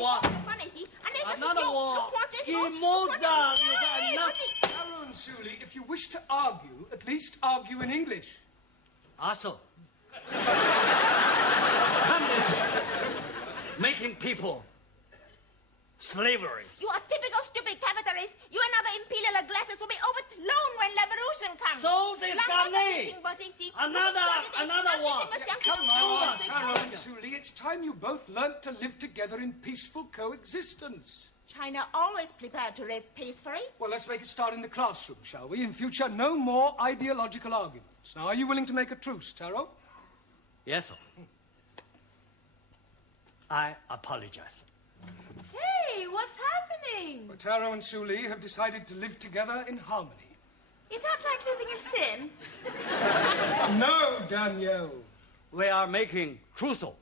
war. Another war. Taro and Suli, if you wish to argue, at least argue in English. Also. Communism. Making people slavery. You are typical stupid capitalist. You and other imperial glasses will be overthrown when revolution comes. So disgusting. Another war. Come on, Taro and Suli, it's time you both learnt to live together in peaceful coexistence. China always prepared to live peacefully. Well, let's make a start in the classroom, shall we? In future, no more ideological arguments. Now, are you willing to make a truce, Taro? Yes, sir. I apologize. Hey, what's happening? Well, Taro and Suli have decided to live together in harmony. Is that like living in sin? No, Danielle. We are making trousseau.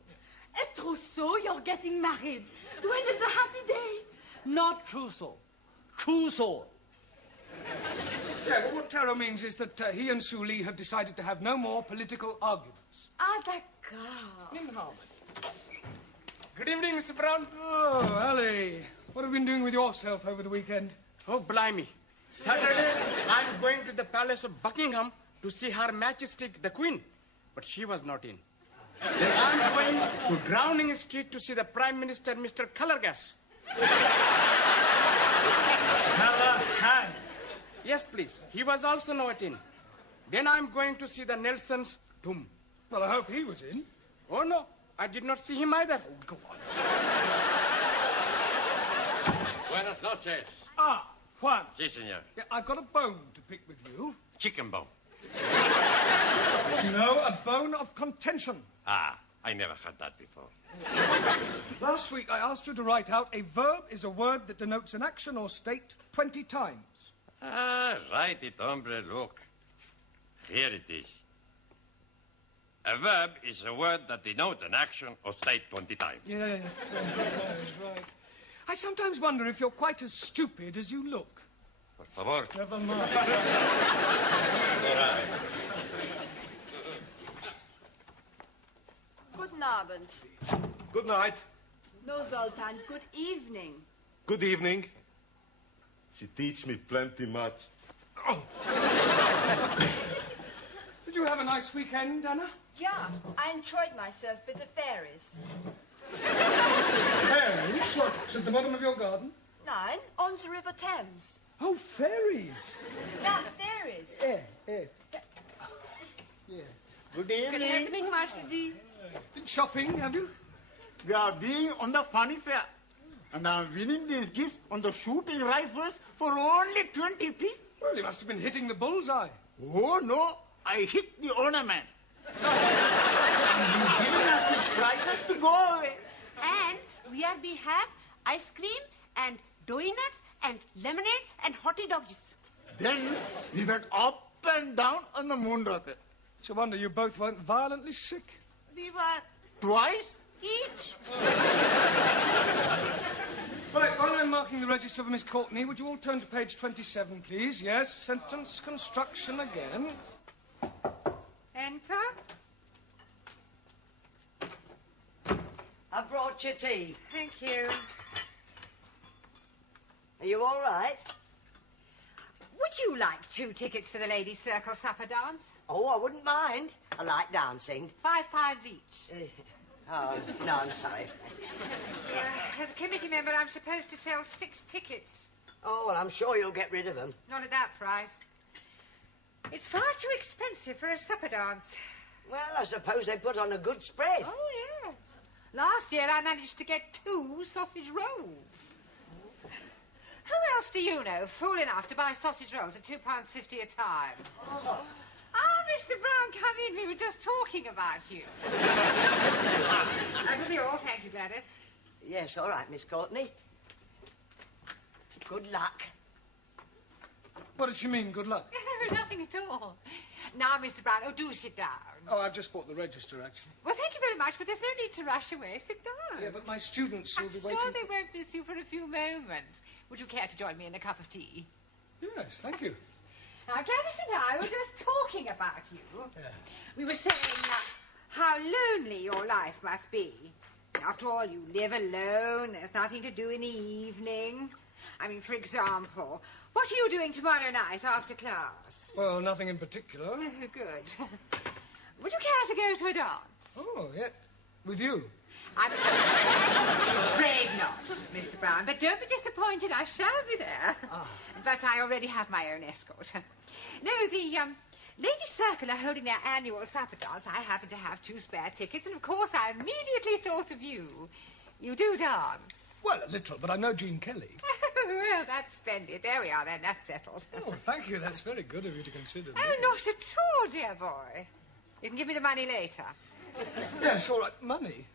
A trousseau? You're getting married. When is a happy day? Not trousseau. Trousseau. Yeah, well, what Taro means is that he and Suli have decided to have no more political arguments. Ah, d'accord. In harmony. Good evening, Mr. Brown. Oh, Ali. What have you been doing with yourself over the weekend? Oh, blimey. Saturday, I'm going to the Palace of Buckingham to see Her Majesty the Queen. But she was not in. Then I'm going to Downing Street to see the Prime Minister, Mr. Colorgas. Callahan. Yes, please. He was also not in. Then I'm going to see the Nelson's tomb. Well, I hope he was in. Oh, no. I did not see him either. Oh, go on. Buenas noches. Ah, Juan. Si, senor. Yeah, I've got a bone to pick with you. Chicken bone. No, a bone of contention. Ah, I never had that before. Last week, I asked you to write out a verb is a word that denotes an action or state 20 times. Ah, write it, hombre, look. Here it is. A verb is a word that denotes an action or state 20 times. Yes, 20 times, right. I sometimes wonder if you're quite as stupid as you look. Por favor. Never mind. Guten Abend. Good night. No, Zoltan, good evening. Good evening. She teach me plenty much. Oh. Did you have a nice weekend, Anna? Yeah, I enjoyed myself with the fairies. Fairies? What's at the bottom of your garden? Nein, on the River Thames. Oh, fairies. Yeah, fairies. Yeah. Good evening. Master G. Been shopping, have you? We are being on the funny fair. And I'm winning these gifts on the shooting rifles for only 20p. Well, you must have been hitting the bullseye. Oh, no. I hit the ornament. And he's giving us the prizes to go away. And we have ice cream and donuts and lemonade and hottie doggies. Then we went up and down on the moon rocket. It's a wonder you both weren't violently sick. We were Twice? each. Right, while I'm marking the register for Miss Courtney, would you all turn to page 27, please? Yes, sentence construction again. Enter. I brought your tea. Thank you. Are you all right? Would you like 2 tickets for the Ladies' Circle supper dance? Oh, I wouldn't mind. I like dancing. £5 each. Oh, no, I'm sorry. As a committee member, I'm supposed to sell 6 tickets. Oh, well, I'm sure you'll get rid of them. Not at that price. It's far too expensive for a supper dance. Well, I suppose they put on a good spread. Oh, yes. Last year I managed to get 2 sausage rolls. Who else do you know fool enough to buy sausage rolls at £2.50 a time? Oh. Ah, Mr. Brown, come in. We were just talking about you. That will be all. Thank you, Gladys. Yes, all right, Miss Courtney. Good luck. What did she mean, good luck? Nothing at all. Now, Mr. Brown, do sit down. Oh, I've just bought the register, actually. Well, thank you very much, but there's no need to rush away. Sit down. Yeah, but my students will be waiting. I'm sure they won't miss you for a few moments. Would you care to join me in a cup of tea? Yes, thank you. Now, Gladys and I were just talking about you. Yeah. We were saying how lonely your life must be. After all, you live alone. There's nothing to do in the evening. I mean, for example, what are you doing tomorrow night after class? Well, nothing in particular. Good. Would you care to go to a dance? Oh, yeah. With you? I'm afraid not, Mr. Brown, but don't be disappointed. I shall be there. But I already have my own escort. No, the Ladies' Circle are holding their annual supper dance. I happen to have 2 spare tickets, and of course I immediately thought of you. You do dance? Well, a little, but I know Jean Kelly. Well, that's splendid. There we are, then. That's settled. Oh, thank you. That's very good of you to consider me. Oh, not at all, dear boy. You can give me the money later. Yes, all right. Money?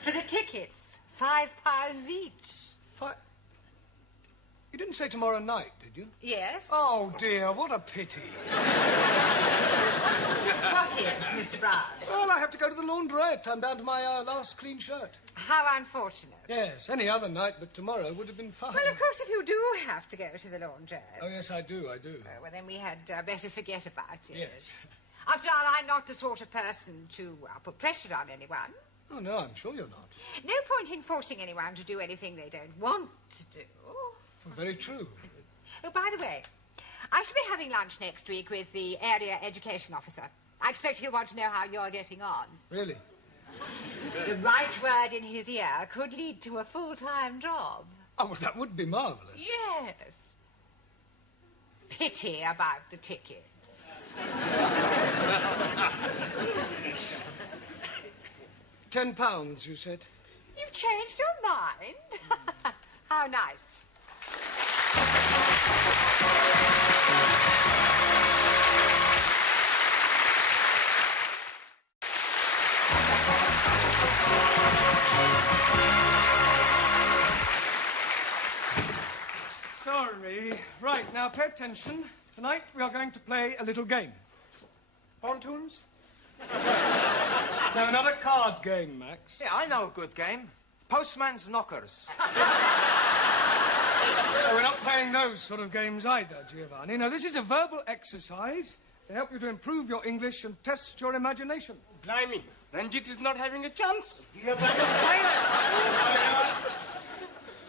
For the tickets. £5 each. You didn't say tomorrow night, did you? Yes. Oh, dear, what a pity. What is, Mr. Brown? Well, I have to go to the laundrette. I'm down to my last clean shirt. How unfortunate. Yes, any other night but tomorrow would have been fine. Well, of course, if you do have to go to the laundrette... Oh, yes, I do. Well, then we had better forget about it. Yes. After all, I'm not the sort of person to put pressure on anyone. Oh, no, I'm sure you're not. No point in forcing anyone to do anything they don't want to do. Well, very true. Oh, by the way, I shall be having lunch next week with the area education officer. I expect he'll want to know how you're getting on. Really? The right word in his ear could lead to a full-time job. Oh, well, that would be marvellous. Yes. Pity about the tickets. £10, you said? You've changed your mind? How nice. Sorry. Right, now pay attention. Tonight we are going to play a little game. Pontoons? No, not a card game, Max. Yeah, I know a good game. Postman's Knockers. No, we're not playing those sort of games either, Giovanni. No, this is a verbal exercise to help you to improve your English and test your imagination. Blimey, Ranjit is not having a chance.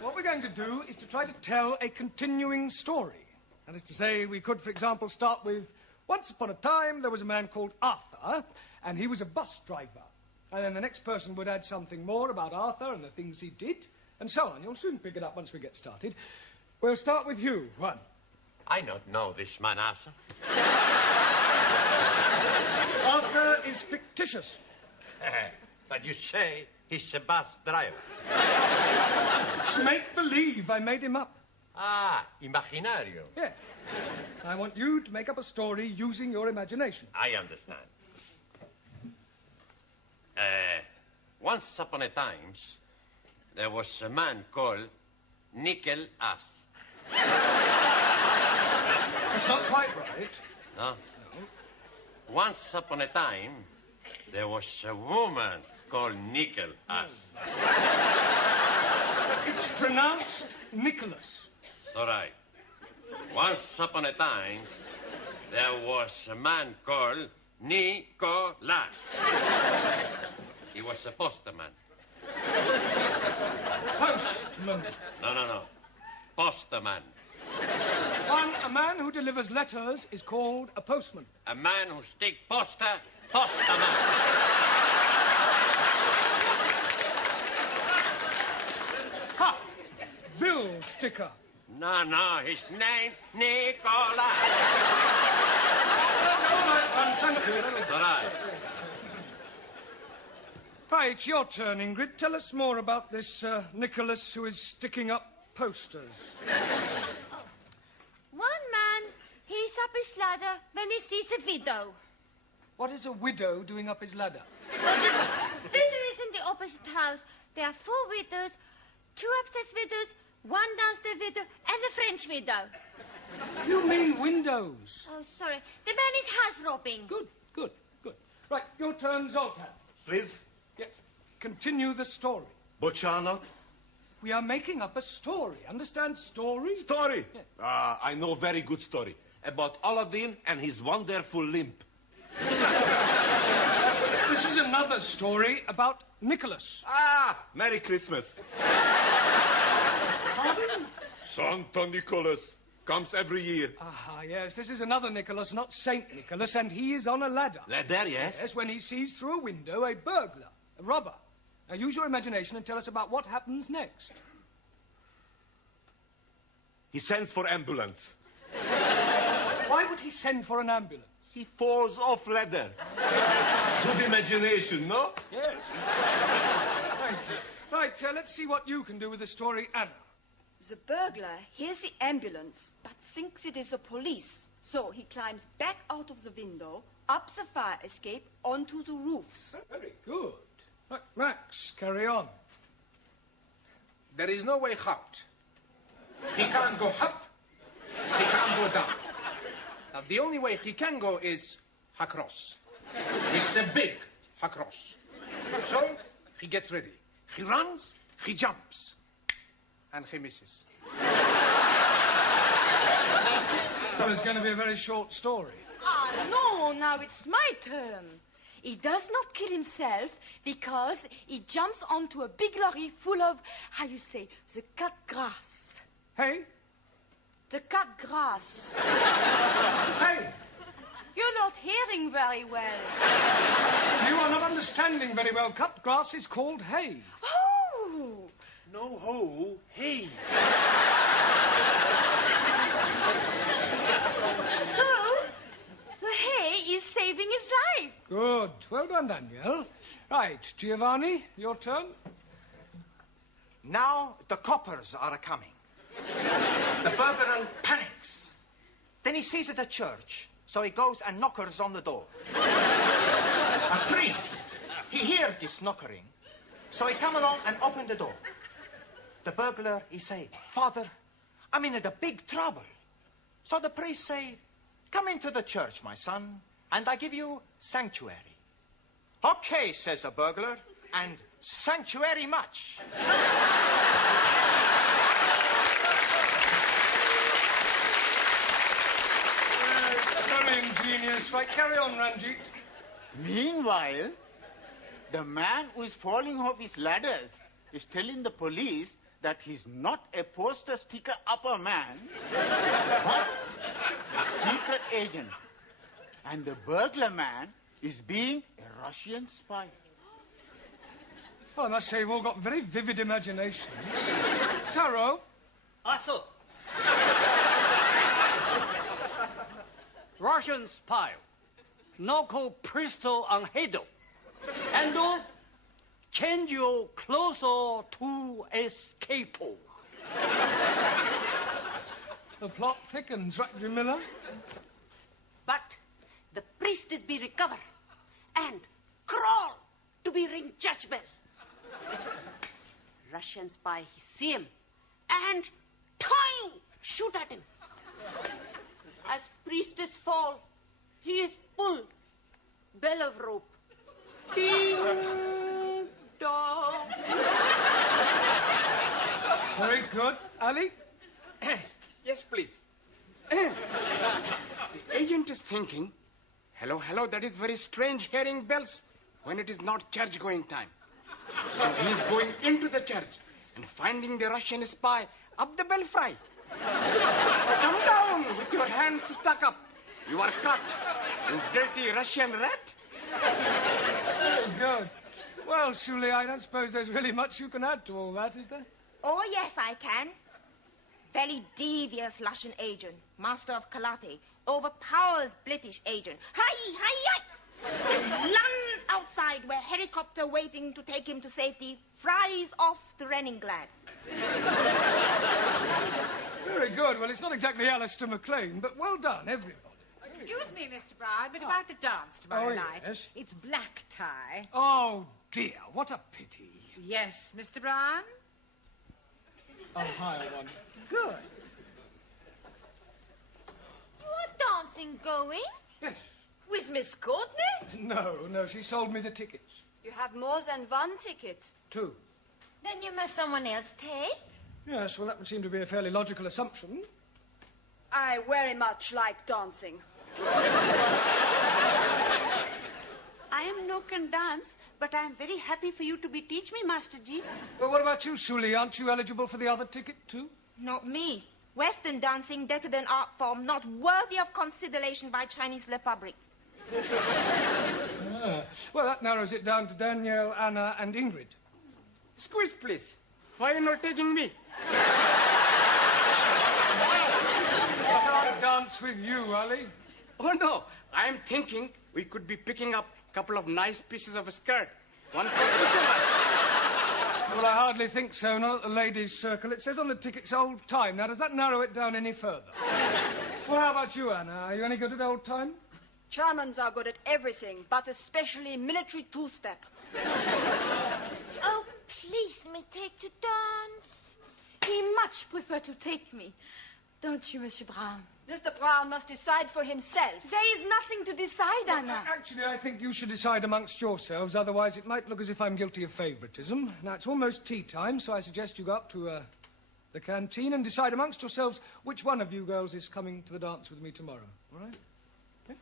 What we're going to do is to try to tell a continuing story. That is to say, we could, for example, start with, once upon a time, there was a man called Arthur, and he was a bus driver. And then the next person would add something more about Arthur and the things he did, and so on. You'll soon pick it up once we get started. We'll start with you, Juan. I don't know this man, Arthur. Arthur is fictitious. But you say he's a bus driver. It's make-believe. I made him up. Ah, imaginario. Yeah. I want you to make up a story using your imagination. I understand. Once upon a time, there was a man called Nickel Ass. That's not quite right. No? Once upon a time, there was a woman called Nickel Ass. It's pronounced Nicholas. It's all right. Once upon a time, there was a man called Nicholas. He was a postman. Postman. No. Postman. A man who delivers letters is called a postman. A man who stick poster, postman. Ha! Bill sticker. No, his name, Nicholas. All right. Right, it's your turn, Ingrid. Tell us more about this Nicholas who is sticking up posters. One man, he's up his ladder when he sees a widow. What is a widow doing up his ladder? Widow is in the opposite house. There are 4 widows, 2 upstairs widows, 1 downstairs widow, and a French widow. You mean windows? Oh, sorry. The man is house robbing. Good. Right, your turn, Zoltan. Please? Yes. Continue the story. But shall not? We are making up a story. Understand story? Story? Yeah. I know very good story. About Aladdin and his wonderful limp. This is another story about Nicholas. Ah, Merry Christmas. Santa Nicholas comes every year. Ah, yes, this is another Nicholas, not Saint Nicholas, and he is on a ladder. Ladder, yes? Yes, when he sees through a window a burglar, a robber. Now, use your imagination and tell us about what happens next. He sends for ambulance. Why would he send for an ambulance? He falls off ladder. Good imagination, no? Yes. Thank you. Right, let's see what you can do with the story, Anna. The burglar hears the ambulance, but thinks it is the police. So he climbs back out of the window, up the fire escape, onto the roofs. Very good. Right, Max, carry on. There is no way out. He can't go up. He can't go down. Now, the only way he can go is across. It's a big across. So, he gets ready. He runs, he jumps, and he misses. Well, it's going to be a very short story. Ah, no, now it's my turn. He does not kill himself because he jumps onto a big lorry full of, how you say, the cut grass. Hey? The cut grass. Hey! You're not hearing very well. You are not understanding very well. Cut grass is called hay. Oh! No ho, hey. So, the hay is saving his life. Good. Well done, Daniel. Right, Giovanni, your turn. Now the coppers are coming. The burglar panics. Then he sees it at church, so he goes and knockers on the door. A priest, he hears this knockering, so he come along and open the door. The burglar, he say, Father, I'm in a big trouble. So the priest say, come into the church, my son, and I give you sanctuary. Okay, says the burglar, and sanctuary much. Very ingenious. Right, carry on, Ranjit. Meanwhile, the man who is falling off his ladders is telling the police that he's not a poster sticker upper man, but a secret agent. And the burglar man is being a Russian spy. Well, I must say, you've all got very vivid imaginations. Taro? Also. Russian spy. Knuckle pistol on head. And change you closer to escape. The plot thickens, right, Jamila? But the priest is be recover and crawl to be ring church bell. Russian spy, he see him and toing, shoot at him. As priestess fall, he is pull bell of rope. Ding dong. Very good. Ali? Yes, please. The agent is thinking, hello, that is very strange hearing bells when it is not church-going time. So he is going into the church and finding the Russian spy up the belfry. Come down with your hands stuck up. You are cut, you dirty Russian rat. Very good. Well, Shuli, I don't suppose there's really much you can add to all that, is there? Oh, yes, I can. Very devious Russian agent, master of karate, overpowers British agent. Hi! Lands outside where helicopter waiting to take him to safety, fries off the Leningrad. Very good. Well, it's not exactly Alistair MacLean, but well done, everybody. Excuse me, Mr. Brown, but about the dance tomorrow night. Yes? It's black tie. Oh, dear, what a pity. Yes, Mr. Brown? I'll hire one. Good. You are dancing going? Yes. With Miss Courtney? No, she sold me the tickets. You have more than one ticket. 2. Then you must someone else take. Yes, well, that would seem to be a fairly logical assumption. I very much like dancing. I am no can dance, but I am very happy for you to be teach me, Master Ji. Well, what about you, Suli? Aren't you eligible for the other ticket, too? Not me. Western dancing, decadent art form, not worthy of consideration by Chinese Republic. Well, that narrows it down to Danielle, Anna, and Ingrid. Squeeze, please. Why are you not taking me? I can't dance with you, Ali. Oh, no. I am thinking we could be picking up a couple of nice pieces of a skirt. One for each of us. Well, I hardly think so. Not at the ladies' circle. It says on the tickets old time. Now, does that narrow it down any further? Well, how about you, Anna? Are you any good at old time? Germans are good at everything, but especially military two-step. Oh, please, me take to dance. He much prefer to take me. Don't you, Monsieur Brown? Mr. Brown must decide for himself. There is nothing to decide, Anna. Actually, I think you should decide amongst yourselves. Otherwise, it might look as if I'm guilty of favoritism. Now, it's almost tea time, so I suggest you go up to the canteen and decide amongst yourselves which one of you girls is coming to the dance with me tomorrow. All right? Okay?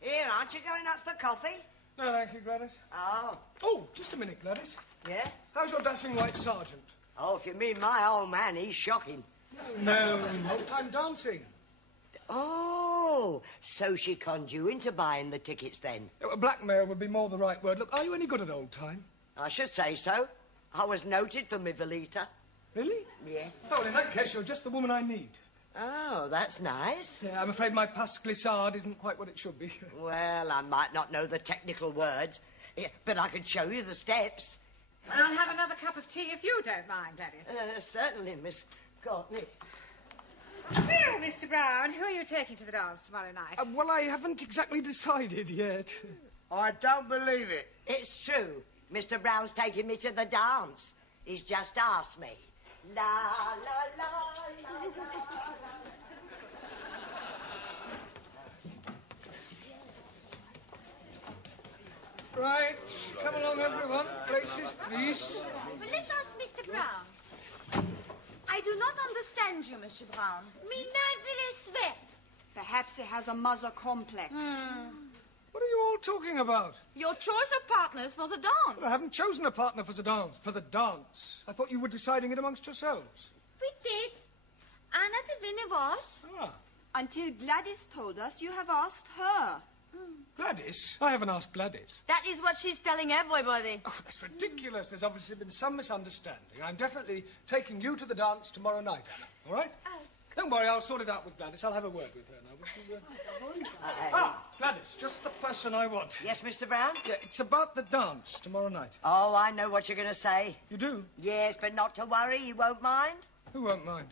Here, aren't you going up for coffee? No, thank you, Gladys. Oh. Oh, just a minute, Gladys. Yeah? How's your dashing white sergeant? Oh, if you mean my old man, he's shocking. No, old-time dancing. Oh, so she conned you into buying the tickets then? Blackmail would be more the right word. Look, are you any good at old-time? I should say so. I was noted for my Velita. Really? Yeah. Oh, well, in that case, you're just the woman I need. Oh, that's nice. Yeah, I'm afraid my pas glissade isn't quite what it should be. Well, I might not know the technical words, but I could show you the steps. I'll have another cup of tea if you don't mind, Gladys. Certainly, Miss Courtney. Well, Mr. Brown, who are you taking to the dance tomorrow night? Well, I haven't exactly decided yet. I don't believe it. It's true. Mr. Brown's taking me to the dance. He's just asked me. La, la, la, la, la. Right, come along, everyone. Places, please. Well, let's ask Mr. Brown. I do not understand you, Monsieur Brown. Me neither is well. Perhaps he has a mother complex. What are you all talking about? Your choice of partners for the dance. Well, I haven't chosen a partner for the dance. I thought you were deciding it amongst yourselves. We did. Anna the winner was. Ah. Until Gladys told us you have asked her. Gladys? I haven't asked Gladys. That is what she's telling everybody. Oh, that's ridiculous. There's obviously been some misunderstanding. I'm definitely taking you to the dance tomorrow night, Anna. All right? Don't worry, I'll sort it out with Gladys. I'll have a word with her now. Gladys, just the person I want. Yes, Mr. Brown? Yeah, it's about the dance tomorrow night. Oh, I know what you're going to say. You do? Yes, but not to worry, you won't mind. Who won't mind?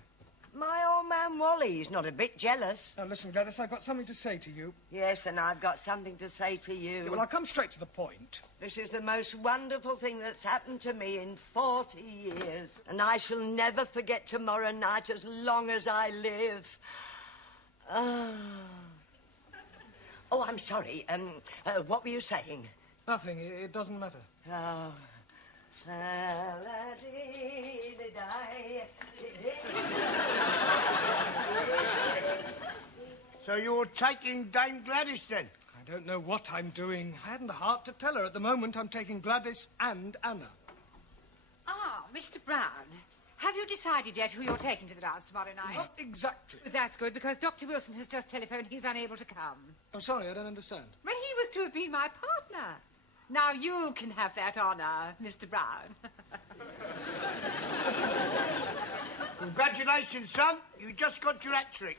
My old man Wally. He's not a bit jealous. Now, listen, Gladys, I've got something to say to you. Yes, and I've got something to say to you. Yeah, well, I'll come straight to the point. This is the most wonderful thing that's happened to me in 40 years. And I shall never forget tomorrow night as long as I live. Oh, I'm sorry. What were you saying? Nothing. It doesn't matter. Oh. So you're taking Dame Gladys then? I don't know what I'm doing. I hadn't the heart to tell her. At the moment, I'm taking Gladys and Anna. Ah, Mr. Brown, have you decided yet who you're taking to the dance tomorrow night? Not exactly. That's good, because Dr. Wilson has just telephoned he's unable to come. Oh, sorry, I don't understand. Well, he was to have been my partner. Now you can have that honour, Mr. Brown. Congratulations, son. You just got your hat trick.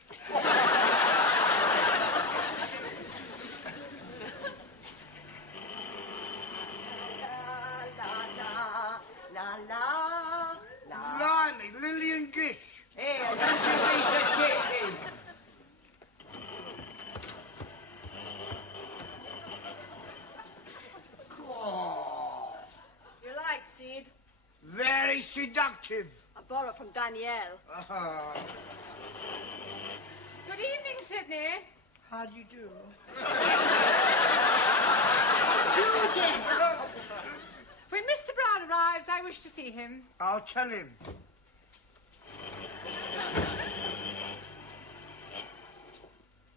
Blimey, Lillian Gish. Here, don't you be so cheeky. You like, Sid? Very seductive. I borrowed from Danielle. Good evening, Sydney. How do you do? Do get up. When Mr. Brown arrives, I wish to see him. I'll tell him.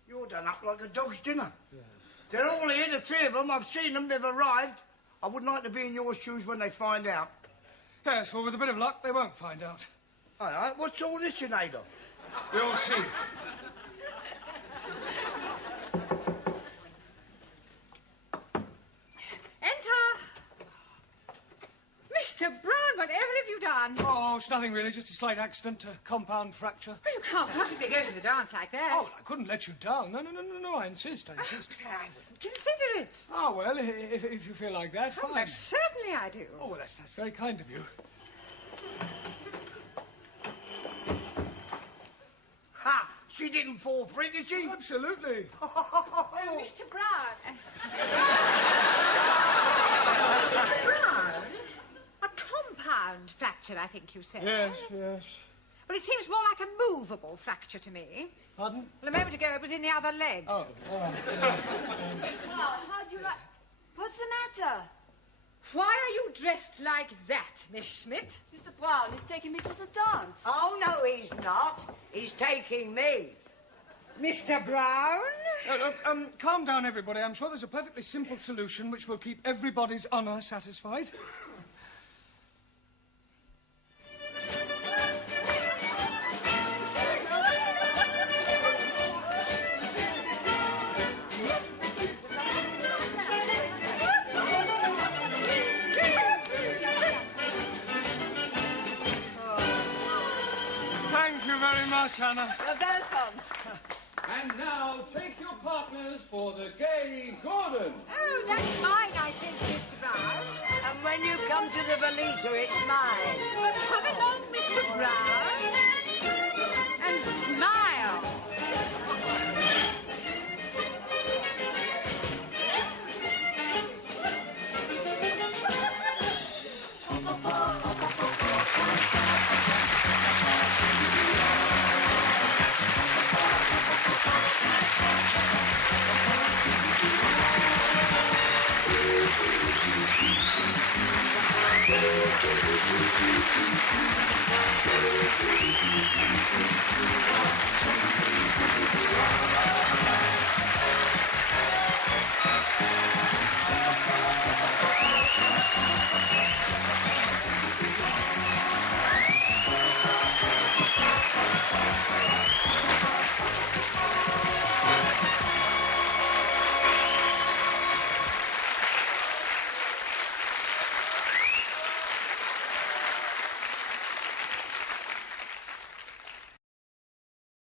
You're done up like a dog's dinner. Yes. They're all here, the three of them. I've seen them. They've arrived. I wouldn't like to be in your shoes when they find out. Yes, well, with a bit of luck, they won't find out. All right, what's all this you made of? You'll see. Enter. Mr. Brown, whatever have you done? Oh, it's nothing really, just a slight accident, a compound fracture. Well, you can't possibly go to the dance like that. Oh, I couldn't let you down. No, I insist. I wouldn't consider it. Oh, well, if you feel like that, fine. Oh, most certainly I do. Oh, well, that's very kind of you. Ha! She didn't fall for it, did she? Absolutely. Oh, Mr. Brown. Mr. Brown? A compound fracture, I think you said. Yes. Well, it seems more like a movable fracture to me. Pardon? Well, a moment ago it was in the other leg. Oh, all right. How do you like... What's the matter? Why are you dressed like that, Miss Schmidt? Mr. Brown is taking me to the dance. Oh, no, he's not. He's taking me. Mr. Brown? Look, calm down, everybody. I'm sure there's a perfectly simple solution which will keep everybody's honour satisfied. Thank you very much, Anna. You're welcome. And now, take your partners for the gay Gordon. Oh, that's mine, I think, Mr. Brown. And when you come to the Veleta, it's mine. Well, come along, Mr. Brown, and smile.